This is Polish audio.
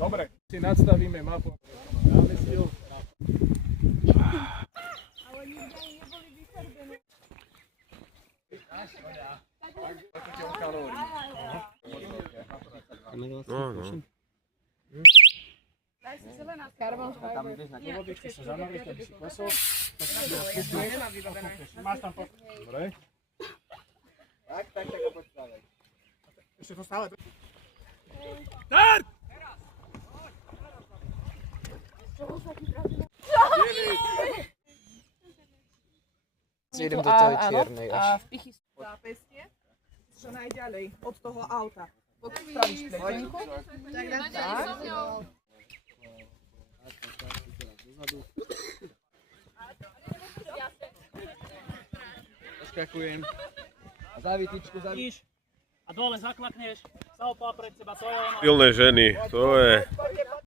Dobre, si nadstavíme mapu. Dáme si ju. Ale nikde ani neboli vyfarbené. Daj si zelená. Carbon fiber. Do vodičky sa zanoriť, aby si klesol. Nemá vybavené. Máš tam to. Dobre. Tak a počkávaj. Ešte to stále. Idem do tej čiernej až. A vpichy sú zápestie, čo najďalej od toho auta. Spravíš pletenku. Tak. Poskakujem. A zavitičku, A dole zaklakneš, sa opá pred seba, to je ono. Silné ženy, to je.